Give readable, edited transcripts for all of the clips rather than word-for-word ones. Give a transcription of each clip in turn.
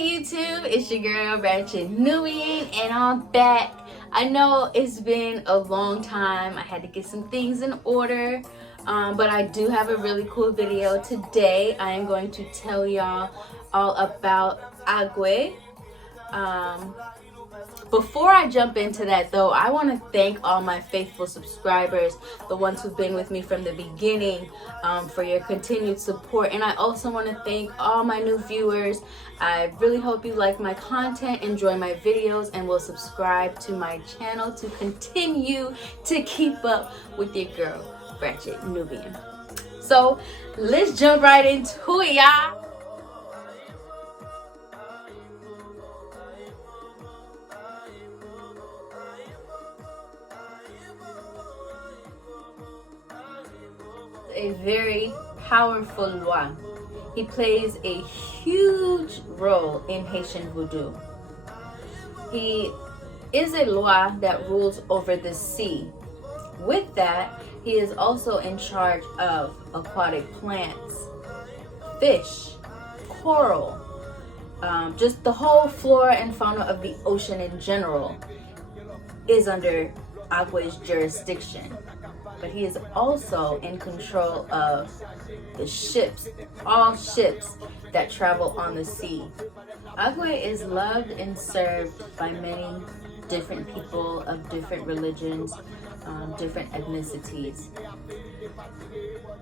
YouTube, it's your girl Ratchet Nubian and I'm back. I know it's been a long time. I had to get some things in order, but I do have a really cool video today. I am going to tell y'all all about Agwé. Before I jump into that though, I want to thank all my faithful subscribers, the ones who've been with me from the beginning, for your continued support. And I also want to thank all my new viewers. I really hope you like my content, enjoy my videos, and will subscribe to my channel to continue to keep up with your girl, Ratchet Nubian. So let's jump right into it, y'all. A very powerful Loa. He plays a huge role in Haitian Vodou. He is a Loa that rules over the sea. With that, he is also in charge of aquatic plants, fish, coral, just the whole flora and fauna of the ocean in general is under Agwé's jurisdiction. But he is also in control of the ships, all ships that travel on the sea. Agwé is loved and served by many different people of different religions, different ethnicities.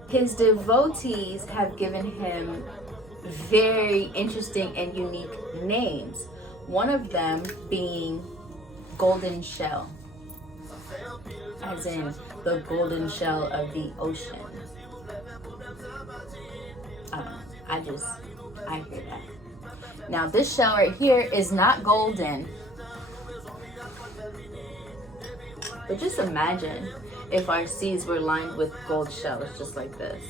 His devotees have given him very interesting and unique names. One of them being Golden Shell, as in the golden shell of the ocean. I hear that. Now this shell right here is not golden, but just imagine if our seas were lined with gold shells just like this.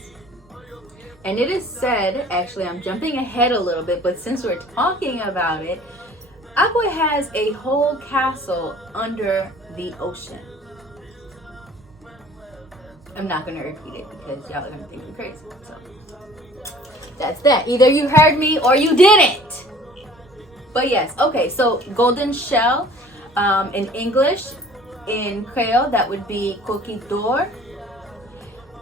And it is said, actually I'm jumping ahead a little bit, but since we're talking about it, Agwé has a whole castle under the ocean. I'm not going to repeat it because y'all are going to think I'm crazy. So that's that. Either you heard me or you didn't. But yes, okay, so golden shell in English, in Creole, that would be Koki dore.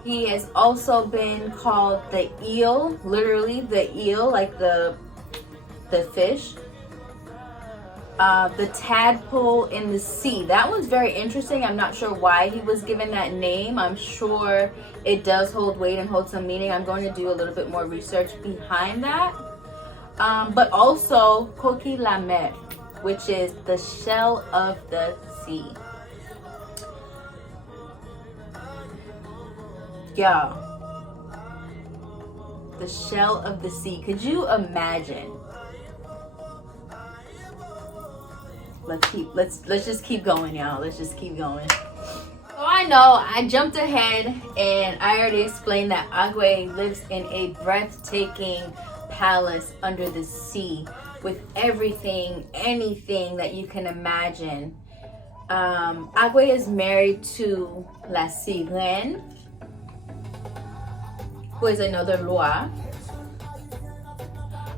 He has also been called the eel, literally the eel, like the fish. The tadpole in the sea. That one's very interesting. I'm not sure why he was given that name. I'm sure it does hold weight and hold some meaning. I'm going to do a little bit more research behind that. But also Koki la mer, which is the shell of the sea. Yeah. The shell of the sea. Could you imagine? Let's just keep going, y'all. Let's just keep going. So I know I jumped ahead and I already explained that Agwé lives in a breathtaking palace under the sea with everything, anything that you can imagine. Agwé is married to La Sirene, who is another Loa.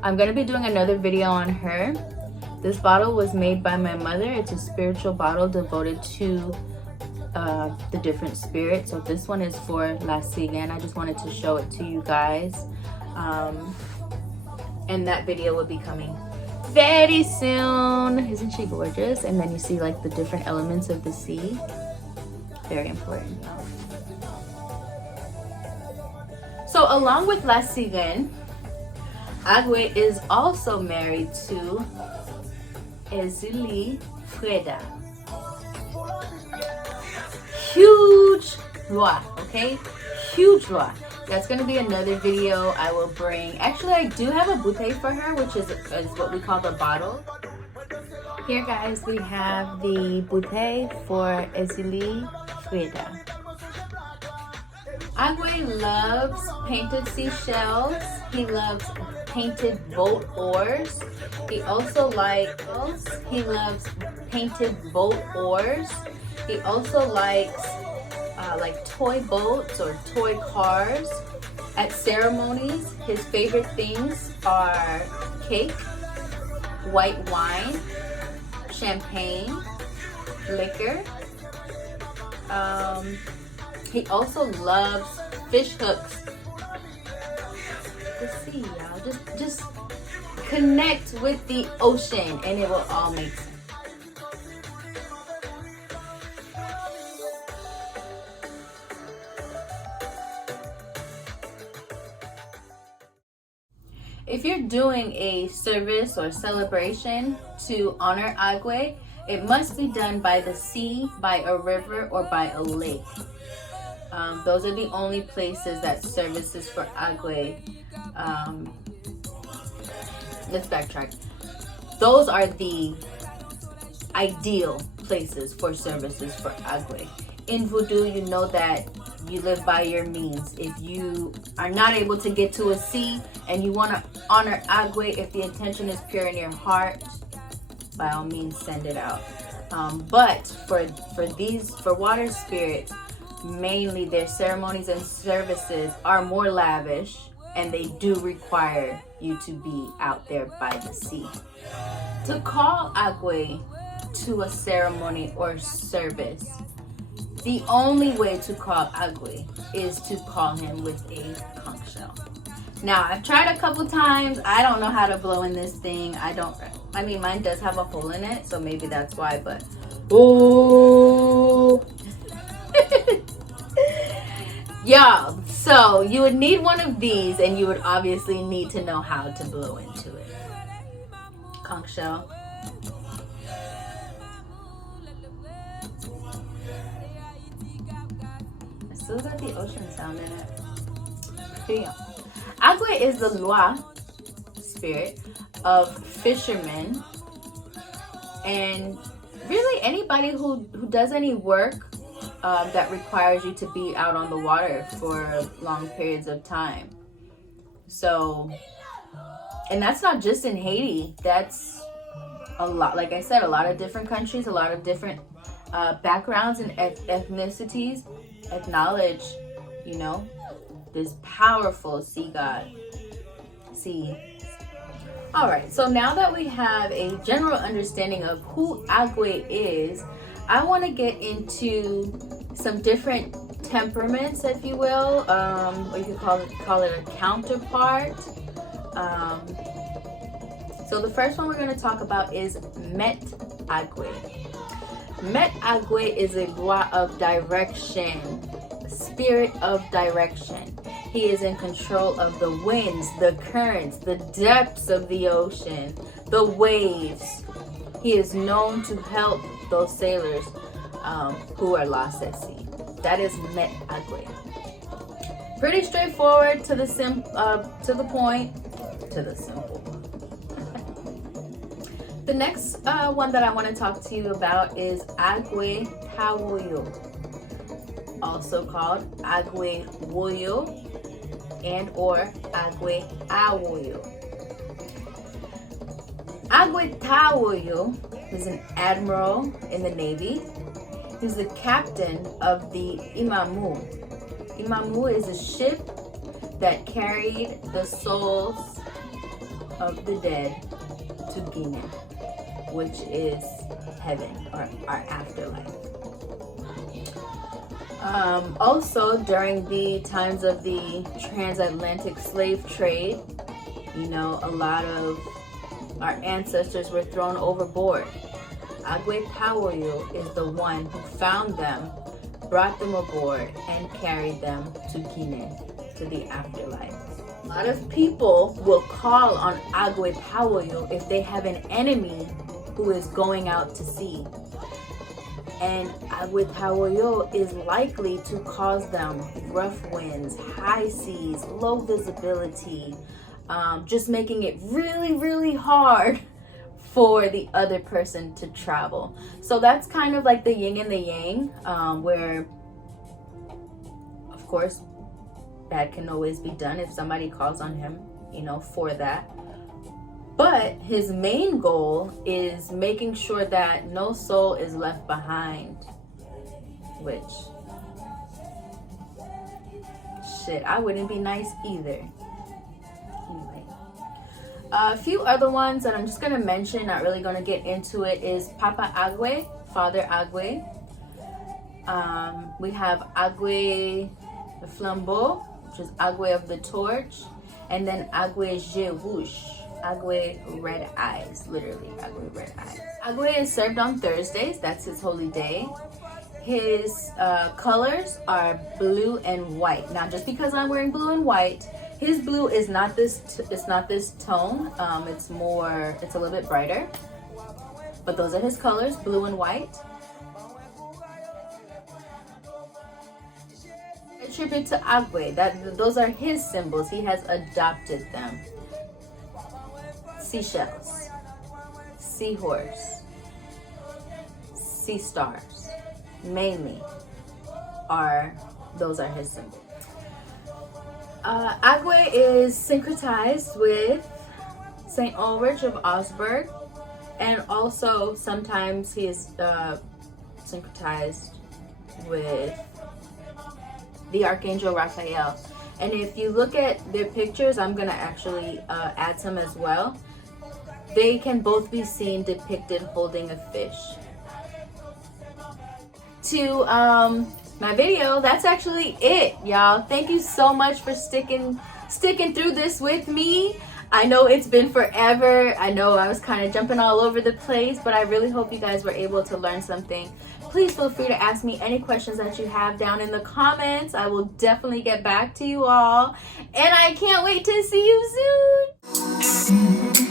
I'm gonna be doing another video on her. This bottle was made by my mother. It's a spiritual bottle devoted to the different spirits. So this one is for La Sirene. I just wanted to show it to you guys. And that video will be coming very soon. Isn't she gorgeous? And then you see like the different elements of the sea. Very important. So along with La Sirene, Agwé is also married to Erzulie Freda. Huge Loa, okay? Huge Loa. That's going to be another video I will bring. Actually, I do have a bouteille for her, which is what we call the bottle. Here, guys, we have the bouteille for Erzulie Freda. Agwé loves painted seashells. He loves painted boat oars. He also loves painted boat oars. He also likes like toy boats or toy cars. At ceremonies, his favorite things are cake, white wine, champagne, liquor. He also loves fish hooks. Let's see, y'all. Just connect with the ocean and it will all make sense. If you're doing a service or celebration to honor Agwé, it must be done by the sea, by a river, or by a lake. Those are the only places that services for Agwé. Let's backtrack. Those are the ideal places for services for Agwé. In Vodou, you know that you live by your means. If you are not able to get to a sea and you want to honor Agwé, if the intention is pure in your heart, by all means send it out. But for water spirits, mainly their ceremonies and services are more lavish, and they do require you to be out there by the sea. To call Agwé to a ceremony or service, the only way to call Agwé is to call him with a conch shell. Now, I've tried a couple times. I don't know how to blow in this thing. I mean, mine does have a hole in it, so maybe that's why, but oh. Y'all, so you would need one of these, and you would obviously need to know how to blow into it. Conch shell. It still got the ocean sound in it. Yeah. Agwé is the Loa spirit of fishermen, and really anybody who does any work that requires you to be out on the water for long periods of time. So, and that's not just in Haiti. That's a lot, like I said, a lot of different countries, a lot of different backgrounds and ethnicities acknowledge, you know, this powerful sea god. All right, so now that we have a general understanding of who Agwé is, I want to get into some different temperaments, if you will, or you could call it a counterpart. So the first one we're going to talk about is Met Agwé. Met Agwé is a Loa of direction, spirit of direction. He is in control of the winds, the currents, the depths of the ocean, the waves. He is known to help those sailors who are lost at sea. That is Met Agwé. Pretty straightforward, to the point, to the simple. The next one that I want to talk to you about is Agwé Tawoyo, also called Agwé Woyo and or Agwé Awoyo. Agwé Tawoyo is an admiral in the Navy. He's the captain of the IMMAMOU. IMMAMOU is a ship that carried the souls of the dead to Guinea, which is heaven or our afterlife. Also, during the times of the transatlantic slave trade, you know, a lot of our ancestors were thrown overboard. Agwé Tawoyo is the one who found them, brought them aboard, and carried them to Guinea, to the afterlife. A lot of people will call on Agwé Tawoyo if they have an enemy who is going out to sea. And Agwé Tawoyo is likely to cause them rough winds, high seas, low visibility, just making it really, really hard for the other person to travel. So that's kind of like the yin and the yang, where, of course, bad can always be done if somebody calls on him, you know, for that. But his main goal is making sure that no soul is left behind, which, shit, I wouldn't be nice either. Anyway, A few other ones that I'm just gonna mention, not really gonna get into it, is Papa Agwé, Father Agwé. We have Agwé the Flambeau, which is Agwé of the torch, and then Agwé Rouge, Agwé red eyes, literally Agwé red eyes. Agwé is served on Thursdays, that's his holy day. His colors are blue and white. Now, just because I'm wearing blue and white, his blue is not this. It's not this tone. It's a little bit brighter. But those are his colors, blue and white. A tribute to Agwé. Those are his symbols. He has adopted them. Seashells, seahorse, sea stars, mainly those are his symbols. Agwé is syncretized with Saint Ulrich of Augsburg, and also sometimes he is syncretized with the Archangel Raphael. And if you look at their pictures, I'm gonna actually add some as well. They can both be seen depicted holding a fish. To my video, that's actually it, y'all. Thank you so much for sticking through this with me. I know it's been forever. I know I was kind of jumping all over the place, but I really hope you guys were able to learn something. Please feel free to ask me any questions that you have down in the comments. I will definitely get back to you all, and I can't wait to see you soon.